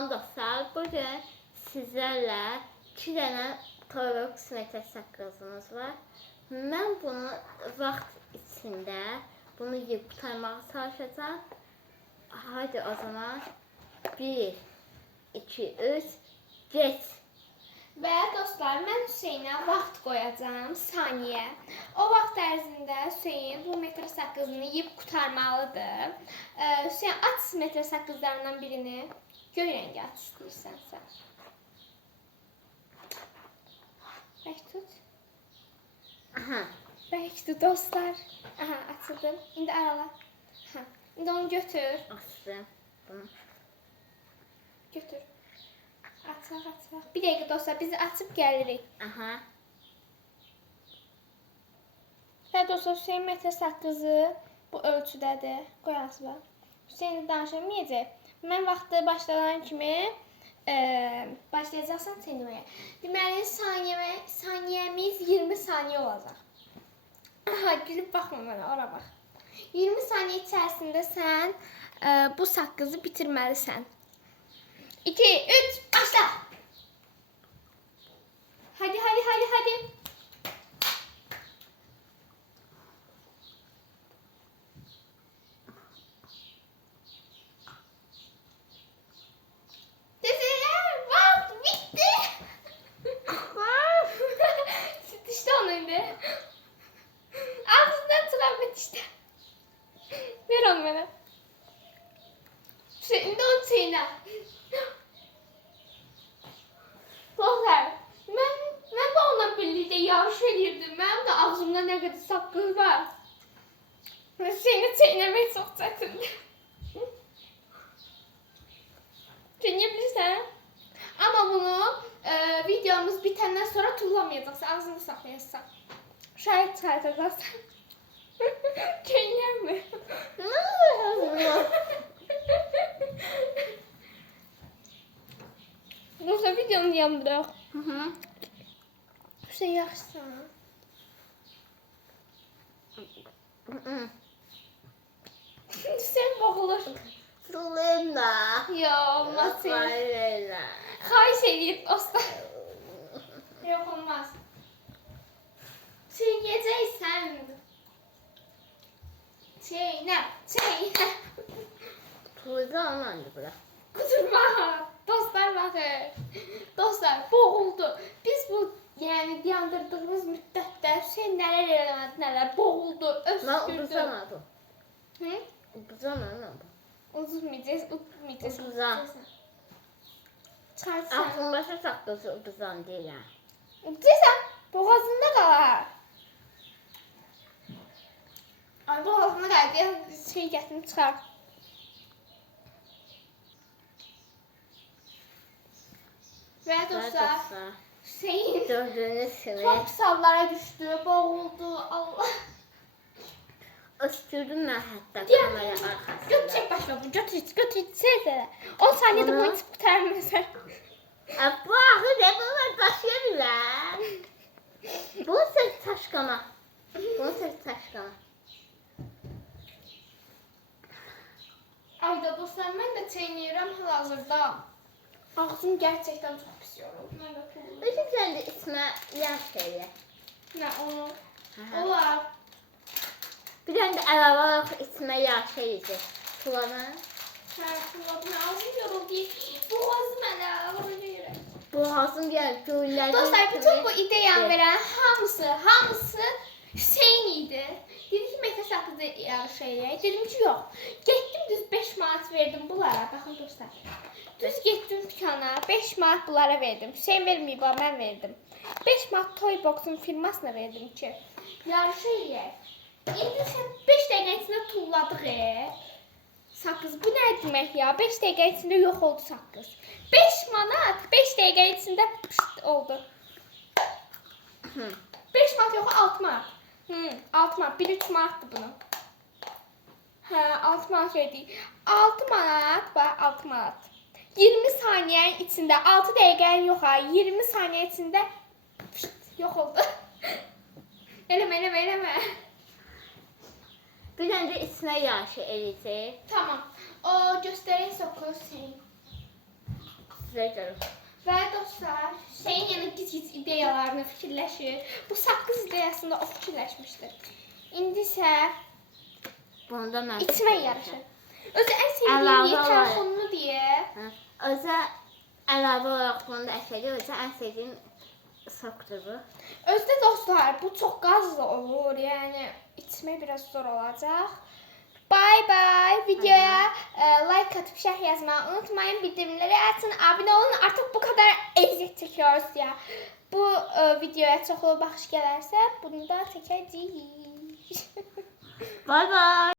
Salam dostlar, bugün sizlerle 2 tane Torox metre sakızımız var. Ben bunu vaxt içinde bunu yiyip kurtarmağa çalışacağım. Hadi o zaman 1, 2, 3, geç. Və dostlar, mən Hüseynə vaxt qoyacağım, saniyə. O vaxt ərzində Hüseyn bu metr sakızını yeyib qurtarmalıdır. Hüseyn, aç metr sakızlarından birini. Göy rəngi aç istəyirsənsə. Bək tut. Aha. Bək tut dostlar. Aha, açıldım. İndi arala. Aha. İndi onu götür. Açtım. Bunu. Götür. Açaq. Bir dəqiqə dostlar, biz açıb gəlirik. Aha. Və dostlar, Hüseyn metr sakızı bu ölçüdədir. Qoyasız var. Hüseyn danışamayacaq. Mən vaxtı başlayan kimi başlayacaqsan çeynəməyə. Deməli, saniyəmiz 20 saniyə olacaq. Aha, gülüb baxma mənə, ora bax. 20 saniyə içərisində sən bu sakızı bitirməlisən. 2, 3, başla! Hadi. Deseler, vaxt bitti! İşte onu indi. Ağzından çıkan işte. Ver onu bana. Şimdi onu çiğne. Dostlar, mən də onunla birlikdə yarış edirdim. Mənim də ağzımda nə qədər saqqız var. Seni çiğnəmək çox çətindir. Çiğneyebilirsən. Amma bunu videomuz bitəndən sonra tullamayacaqsan, ağzını saxlayacaqsan. Şahid çıxartacaqsan. Çiğnəyəmmi? Dostlar, videonu yandıraq. Hüseyin, yaxşısan. Hüseyin boğulur. Sulayım da. Ya, olmaz Hüseyin. Hayır. Xahiş edeyim dostlar. Yox, olmaz. Çiğnəyəcəksən. Çiğnə. Tuğda anlandı bura. Kuturma. Dostlar bakın. Dostlar boğuldu. Biz bu yani yandırdığımız müddətdə Hüseyin nələr eləmədi, nələr boğuldu, Ben öskürdü. uzamadım. Hı? Uzamadım. Uzmayacağız. Uzan. Çıxartsan. Aklım başa saklısı uzan değil ha. Uzaysan boğazında qalar. Ay boğazında qalar. Şey gətirib çıxar. Və dostlar, Hüseyin Gördüğünüz gibi çok sallara düştü, boğuldu. Allah. öskürdüm ben hatta Diğer- kamera arkasında. Götür başla bu, götür seyirde. 10 saniyede Bunu- bunu içip kurtarmazsan. Bu ahı ne bunlar taşıyabilir. Bu ses taşkama. Ayda dostlar, mən də çeynəyirəm hal-hazırda. Ağzım gerçekten çok pis yoruldu. Mən də pulum. Öyle sen de isme yan şeyi. Nə onu? Aha. Olar. Bir tane de araba isme yan şeyi. Kulağına. Hə, pulum. Ağzım yoruldu. Boğazım mənə ağrıyır. Boğazım bir göylerden. Dostlar, bütün bu ideyanı veren hamısı Hüseyin idi. Dedi ki, metr sakızı yarış eləyək. Dedim ki, yox. Getdim düz 5 manat verdim bunlara. Baxın dostlar. Düz getdim dükana, 5 manat bunlara verdim. Hüseyin verməyib, mən verdim. 5 manat Toybox'un firmasına verdim ki, yarış eləyək. İndi sən 5 dəqiqə içində tulladıq. Sakız, bu nə demək ya? 5 dəqiqə içində yox oldu sakız. 5 manat 5 dəqiqə içində pışt oldu. 5 manat yox, 6 manat. 6 manat, 1-3 manatdır bunun. Hə, 6 manat verdik. 6 manat və 6 manat. 20 saniyənin içində, 6 dəqiqənin yox ha, 20 saniyə içində pışt, yox oldu. Eləmə. Bir tane de isme yan şey elisi. Tamam. O göstərin soku Hüseyin. Sizə görə. Və dostlar, Hüseyin yenə gic-gic ideyalarını fikirləşir. Bu saqqız ideyasında o fikirləşmişdir. İndi isə Bunda mən içmə yarışı. Özü ən sevdiyim Əlavə yer olaraq. telefonunu deyə. Özə əlavə olaraq bunu da əsəcək. Özə ən sevdiyim sokdur bu. Özdə dostlar, bu çox qazlı olur. Yəni içmək biraz zor olacaq. Bye bye. Videoya like atıp şərh yazmayı unutmayın. Bildirimləri açın, abunə olun. Artıq bu kadar əziyyət çəkiyoruz ya. Bu videoya çoxlu baxış gələrsə, bunu da çəkəcəyik. Bye bye.